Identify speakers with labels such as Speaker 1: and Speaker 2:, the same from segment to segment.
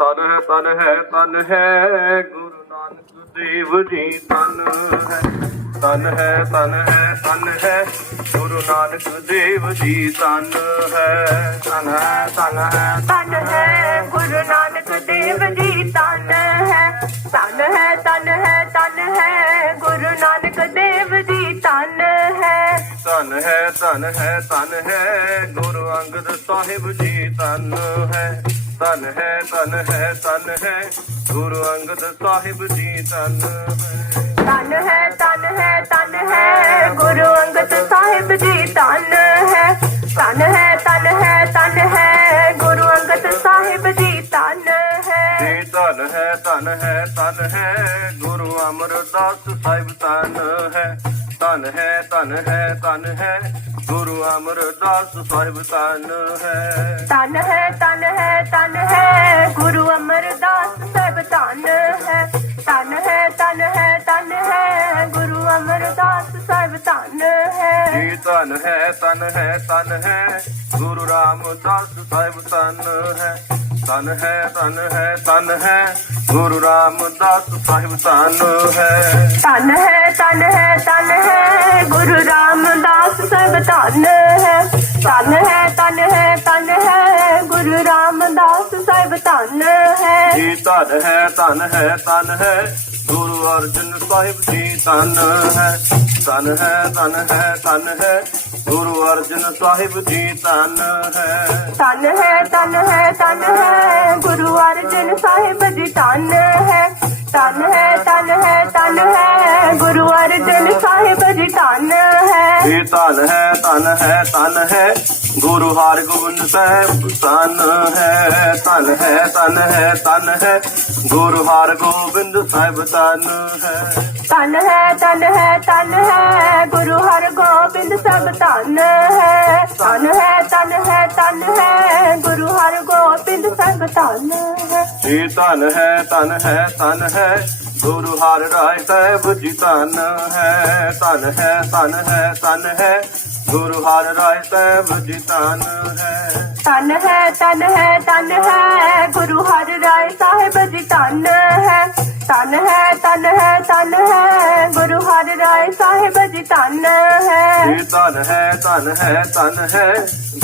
Speaker 1: ਤਨ ਹੈ ਤਨ ਹੈ ਤਨ ਹੈ ਗੁਰੂ ਨਾਨਕ ਦੇਵ ਜੀ ਤਨ ਹੈ ਤਨ ਹੈ ਤਨ ਹੈ ਤਨ ਹੈ ਗੁਰੂ ਨਾਨਕ ਦੇਵ ਜੀ ਤਨ ਹੈ ਤਨ ਹੈ ਤਨ ਹੈ
Speaker 2: ਤਨ ਹੈ ਗੁਰੂ ਨਾਨਕ ਦੇਵ ਜੀ ਤਨ ਹੈ ਤਨ ਹੈ ਤਨ ਹੈ ਤਨ ਹੈ ਗੁਰੂ ਨਾਨਕ ਦੇਵ ਜੀ ਤਨ ਹੈ
Speaker 1: ਧਨ ਹੈ ਧਨ ਹੈ ਧਨ ਹੈ ਗੁਰੂ ਅੰਗਦ ਸਾਹਿਬ ਜੀ ਧਨ ਹੈ ਧਨ ਹੈ ਧਨ ਹੈ ਧਨ ਹੈ। ਗੁਰੂ ਅੰਗਦ ਸਾਹਿਬ ਜੀ ਧਨ ਹੈ।
Speaker 2: ਤਨ ਹੈ ਤਨ ਹੈ ਤਨ ਹੈ। ਗੁਰੂ ਅੰਗਦ ਸਾਹਿਬ ਜੀ ਤਨ ਹੈ। ਤਨ ਹੈ ਤਨ ਹੈ ਤਨ ਹੈ। ਗੁਰੂ ਅੰਗਦ ਸਾਹਿਬ ਜੀ ਤਨ ਹੈ।
Speaker 1: ਜੀ ਧਨ ਹੈ ਧਨ ਹੈ ਧਨ ਹੈ। ਗੁਰੂ ਅਮਰਦਾਸ ਸਾਹਿਬ ਧਨ ਹੈ। ਧਨ ਹੈ ਧਨ ਹੈ ਧਨ ਹੈ ਗੁਰੂ ਅਮਰਦਾਸ ਸਾਹਿਬ ਧਨ ਹੈ
Speaker 2: ਤਨ ਹੈ ਤਨ ਹੈ ਤਨ ਹੈ ਗੁਰੂ ਅਮਰਦਾਸ ਸਾਹਿਬ ਤਨ ਹੈ ਤਨ ਹੈ ਤਨ ਹੈ ਤਨ ਹੈ ਗੁਰੂ ਅਮਰਦਾਸ ਸਾਹਿਬ ਤਨ ਹੈ
Speaker 1: ਜੀ ਧਨ ਹੈ ਧਨ ਹੈ ਧਨ ਹੈ ਗੁਰੂ ਰਾਮਦਾਸ ਸਾਹਿਬ ਧਨ ਹੈ ਧਨ ਹੈ ਧਨ ਹੈ ਧਨ ਹੈ ਗੁਰੂ ਰਾਮਦਾਸ ਸਾਹਿਬ ਧਨ ਹੈ
Speaker 2: ਤਨ ਹੈ ਤਨ ਹੈ ਤਨ ਹੈ ਗੁਰੂ ਰਾਮਦਾਸ ਸਾਹਿਬ ਧਨ ਹੈ ਤਨ ਹੈ ਤਨ ਹੈ ਤਨ ਹੈ ਗੁਰੂ ਰਾਮਦਾਸ ਸਾਹਿਬ ਧਨ ਹੈ
Speaker 1: ਜੀ ਧਨ ਹੈ ਧਨ ਹੈ ਧਨ ਹੈ ਗੁਰੂ ਅਰਜਨ ਸਾਹਿਬ ਜੀ ਧਨ ਹੈ ਧਨ ਹੈ ਧਨ ਹੈ ਧਨ ਹੈ ਗੁਰੂ ਅਰਜਨ ਸਾਹਿਬ ਜੀ ਧਨ ਹੈ
Speaker 2: ਤਨ ਹੈ ਤਨ ਹੈ ਤਨ ਹੈ ਗੁਰੂ ਅਰਜਨ ਸਾਹਿਬ ਜੀ ਤਨ ਹੈ ਤਨ ਹੈ ਤਨ ਹੈ ਤਨ ਹੈ ਗੁਰੂ ਅਰਜਨ ਸਾਹਿਬ ਜੀ ਤਨ ਹੈ ਜੀ
Speaker 1: ਧਨ ਹੈ ਧਨ ਹੈ ਧਨ ਹੈ ਗੁਰੂ ਹਰਗੋਬਿੰਦ ਸਾਹਿਬ ਧਨ ਹੈ ਧਨ ਹੈ ਧਨ ਹੈ ਧਨ ਹੈ ਗੁਰੂ ਹਰਗੋਬਿੰਦ ਸਾਹਿਬ ਧਨ ਹੈ
Speaker 2: ਤਨ ਹੈ ਤਨ ਹੈ ਤਨ ਹੈ ਗੁਰੂ सब तन है तन है तन है तन है। गुरु हर गोबिंद संग तन है।
Speaker 1: जी तन है तन है तन है। गुरु हर राय साहब जी तन है। तन है तन है तन है। गुरु हर राय साहब जी तन है।
Speaker 2: तन है तन है तन है। गुरु हर राय साहब जी तन है। तन है तन है तन है गुरु हर राय साहेब जी तन है
Speaker 1: तन है तन है तन है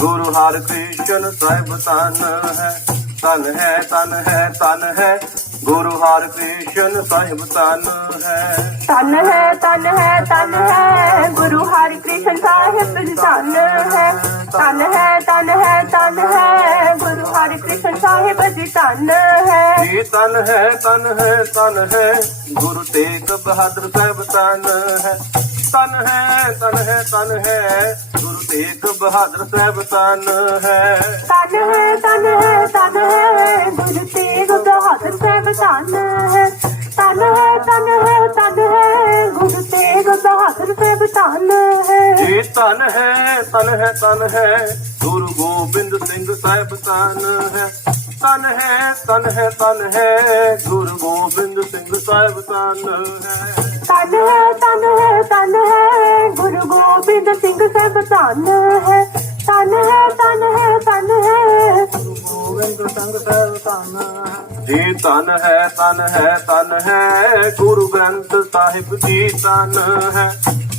Speaker 1: गुरु हर कृष्ण साहेब तन है तन है तन है तन है गुरु हर कृष्ण साहेब तन है
Speaker 2: तन है तन है तन है गुरु हर कृष्ण साहेब जी तन है तन है तन है तन है गुरु हर कृष्ण साहेब जी तन है
Speaker 1: ਤਨ ਹੈ ਜੀ ਤਨ ਹੈ ਤਨ ਹੈ ਤਨ ਹੈ ਗੁਰੂ ਤੇਗ ਬਹਾਦਰ ਸਾਹਿਬ ਤਨ ਹੈ ਤਨ ਹੈ ਤਨ ਹੈ ਤਨ ਹੈ ਗੁਰੂ ਤੇਗ ਬਹਾਦਰ ਸਾਹਿਬ ਤਨ ਹੈ
Speaker 2: ਤਨ ਹੈ ਤਨ ਹੈ ਤਨ ਹੈ ਗੁਰੂ ਤੇਗ ਬਹਾਦਰ ਸਾਹਿਬ ਤਨ ਹੈ ਤਨ ਹੈ ਤਨ ਹੈ ਤਨ ਹੈ ਗੁਰੂ ਤੇਗ ਬਹਾਦਰ ਸਾਹਿਬ ਤਨ ਹੈ
Speaker 1: ਜੀ ਤਨ ਹੈ ਤਨ ਹੈ ਤਨ ਹੈ ਗੁਰੂ ਗੋਬਿੰਦ ਸਿੰਘ ਸਾਹਿਬ ਤਨ ਹੈ ਤਨ ਹੈ ਤਨ ਹੈ ਤਨ ਹੈ। ਗੁਰੂ ਗੋਬਿੰਦ ਸਿੰਘ ਸਾਹਿਬ ਤਨ ਹੈ।
Speaker 2: ਤਨ ਹੈ ਤਨ ਹੈ ਤਨ ਹੈ। ਗੁਰੂ ਗੋਬਿੰਦ ਸਿੰਘ ਸਾਹਿਬ ਧੰਨ ਹੈ। ਤਨ ਹੈ ਤਨ ਹੈ ਤਨ ਹੈ।
Speaker 1: ਗੋਬਿੰਦ ਸਿੰਘ ਸਾਹਿਬ ਤਨ ਜੀ ਤਨ ਹੈ ਤਨ ਹੈ ਤਨ ਹੈ। ਗੁਰੂ ਗ੍ਰੰਥ ਸਾਹਿਬ ਜੀ ਤਨ ਹੈ।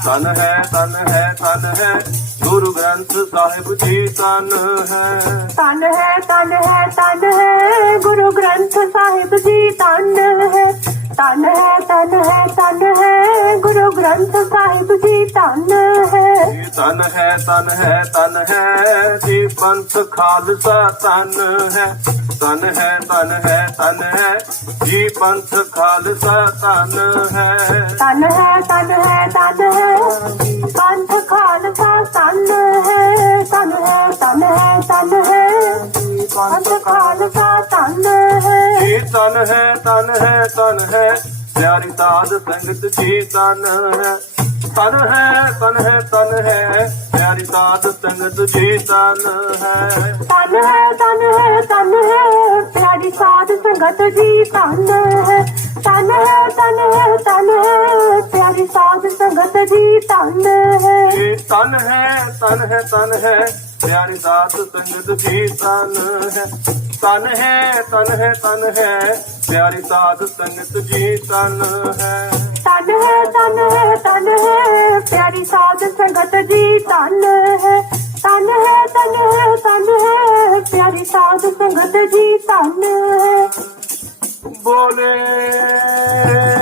Speaker 1: ਤਨ ਹੈ ਤਨ ਹੈ ਤਨ ਹੈ। ਗੁਰੂ ਗ੍ਰੰਥ ਸਾਹਿਬ ਜੀ ਤਨ ਹੈ।
Speaker 2: ਤਨ ਹੈ ਤਨ ਹੈ ਤਨ ਹੈ। ਗੁਰੂ ਗ੍ਰੰਥ ਸਾਹਿਬ ਜੀ ਧੰਨ ਹੈ। ਤਨ ਹੈ ਤਨ ਹੈ ਤਨ ਹੈ। ਗੁਰੂ ਗ੍ਰੰਥ ਸਾਹਿਬ ਜੀ ਧੰਨ ਹੈ।
Speaker 1: ਤਨ ਹੈ ਤਨ ਹੈ ਤਨ ਹੈ। ਜੀ ਪੰਥ ਖਾਲਸਾ ਤਨ ਹੈ। ਤਨ ਹੈ ਤਨ ਹੈ ਤਨ ਹੈ। ਜੀ ਪੰਥ ਖਾਲਸਾ ਤਨ ਹੈ।
Speaker 2: ਤਨ ਹੈ ਤਨ ਹੈ ਤਨ ਹੈ। ਪੰਥ ਖਾਲਸਾ ਤਨ ਹੈ। ਤਨ ਹੈ ਤਨ ਹੈ ਤਨ ਹੈ। ਪੰਥ ਖਾਲਸਾ ਤਨ ਹੈ।
Speaker 1: ਜੀ ਤਨ ਹੈ ਤਨ ਹੈ ਤਨ ਹੈ। ਪਿਆਰੀ ਸਾਧ ਸੰਗਤ ਜੀ ਤਨ ਹੈ। ਤਨ ਹੈ ਤਨ ਹੈ ਤਨ ਹੈ ਪਿਆਰੀ ਸਾਧ ਸੰਗਤ ਜੀ ਤਨ ਹੈ
Speaker 2: ਤਨ ਹੈ ਤਨ ਹੈ ਤਨ ਹੈ ਪਿਆਰੀ ਸਾਧ ਸੰਗਤ ਜੀ ਤਨ ਹੈ ਤਨ ਹੈ ਤਨ ਹੈ ਤਨ ਹੈ ਪਿਆਰੀ ਸਾਧ ਸੰਗਤ ਜੀ ਤਨ
Speaker 1: ਹੈ ਜੀ ਤਨ ਹੈ ਤਨ ਹੈ ਤਨ ਹੈ ਪਿਆਰੀ ਸਾਧ ਸੰਗਤ ਜੀ ਤਨ ਹੈ ਤਨ ਹੈ ਤਨ ਹੈ ਤਨ ਹੈ ਪਿਆਰੀ ਸਾਧ ਸੰਗਤ ਜੀ ਤਨ ਹੈ
Speaker 2: ਤਨ ਹੈ ਤਨ ਹੈ ਤਨ ਹੈ। ਪਿਆਰੀ ਸਾਧ ਸੰਗਤ ਜੀ ਤਨ ਹੈ। ਤਨ ਹੈ ਤਨ ਹੈ ਤਨ ਹੈ। ਪਿਆਰੀ ਸਾਧ ਸੰਗਤ ਜੀ ਤਨ ਹੈ।
Speaker 1: ਬੋਲੇ।